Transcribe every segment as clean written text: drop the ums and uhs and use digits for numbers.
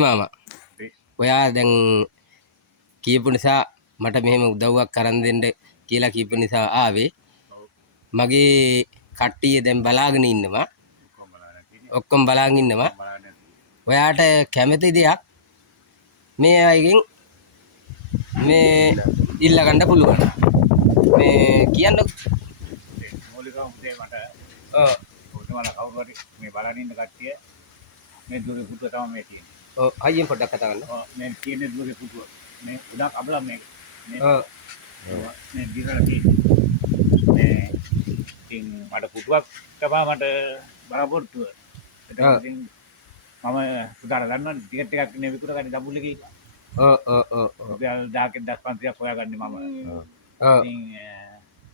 මාමා ඔයා දැන් කියපු නිසා මට මෙහෙම උදව්වක් කරන් දෙන්න කියලා කියපු නිසා ආවේ. මගේ කට්ටිය දැන් බලාගෙන ඉන්නවා. ඔක්කොම බලාගෙන ඉන්නවා. ඔයාට කැමති දෙයක් මේ අයගෙන් මේ ඉල්ල ගන්න පුළුවන්. මේ කියන්නකො. මූලිකව උදේ මට ඔව් ඔතන කවුරු හරි මේ බලන් ඉන්න කට්ටිය මේ දුරේ පුතුව තමයි මේ තියෙන්නේ. ඔව් අයියෙන් පොඩ්ඩක් කතා කරන්න. ඔව් මේ තියෙන්නේ දුරේ පුතුව. මේ උඩක් අබලා මේ ඔව් මේ දිගට තියෙන්නේ. මේ ඉතින් මට පුතුවක් තමයි මට බලාපොරොත්තුව. ඒක ඉතින් මම පුතාට ගන්නවා ටිකට් එකක් නේ විකුණ ගන්න දඹුල්ල ගිහින්. ඔව් රුපියල් 1000ක් 1500ක් හොයාගන්නේ මම. ඉතින්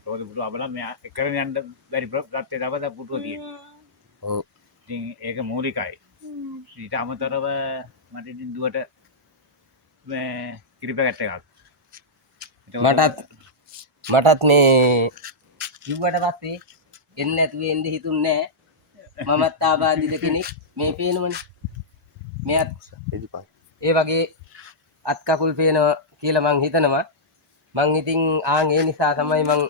රෝද පුතුව අබලා මෙයා එකගෙන යන්න බැරි ප්‍රත්‍ය තමයි පුතුව තියෙන්නේ. ඔව් ඉතින් ඒක මූලිකයි. ඊට අමතරව මට ඉතින් දුවට මේ කිරි පැකට් එකක්. මටත් මේ කිව්වට පස්සේ එන්න නැතුව එන්න හිතුන්නේ නැහැ. මමත් ආබාධිත කෙනෙක් මේ පේනවනේ. මෙයත් ඒ වගේ අත් කකුල් පේනවා කියලා මං හිතනවා. මං ඉතින් ඒ නිසා තමයි මං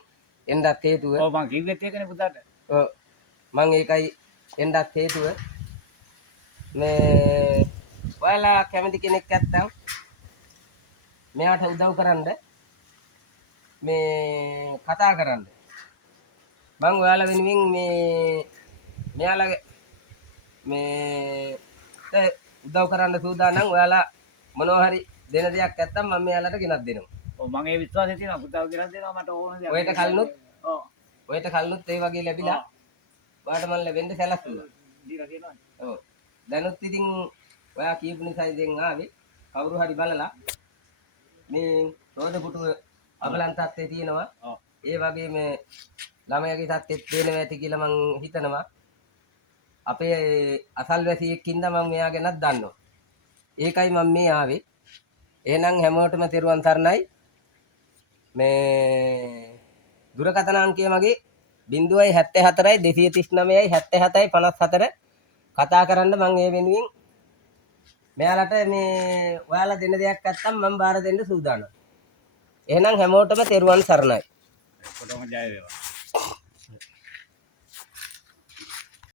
එන්නත් හේතුව. ඔව් මං කිව්වෙත් ඒකනේ පුතාට. ඔව් මං ඒකයි එන්නත් හේතුව. මේ ඔයාලා කැමති කෙනෙක් නැත්තම් මෙයාට උදව් කරන්න මේ කතා කරන්න. මං ඔයාලා වෙනුවෙන් මෙයාලගේ උදව් කරන්න සූදානම්. ඔයාලා මොනවා හරි දෙන දෙයක් නැත්තම් මම මෙයාලට ගෙනත් දෙනවා. ඔව් මං ඒ විශ්වාසය තියෙනවා පුතාව ගෙනත් දෙනවා මට ඕන දෙයක්. ඔයට කල්ලුත් ඒ වගේ ලැබිලා ඔයාට මම ලැබෙන්න සැලසුවා. දීලා තියෙනවනේ. ඔව් දැනුත් ඉතින් ඔයා කියපු නිසා ඉතින් ආවේ. කවුරු හරි බලලා මේ රෝද පුටුව අබලන් තත්ත්වයේ තියෙනවා. ඒ වගේ මේ ළමයාගේ තත්ත්වෙත් පේනවා ඇති කියලා මං හිතනවා. අපේ අසල්වැසියෙක් ඉඳන් මම මෙයා ගැනත් දන්නවා. ඒකයි මම මේ ආවේ. එහෙනම් හැමෝටම තෙරුවන් සරණයි. මේ දුරකථන අංකය මගේ 074 239 77 54 කතා කරන්න මම ඒ වෙනුවෙන් මෙයාලට මේ ඔයාලා දෙන්න දෙයක් නැත්තම් මම බාර දෙන්න සූදානම්. එහෙනම් හැමෝටම තෙරුවන් සරණයි. කොටම ජය වේවා.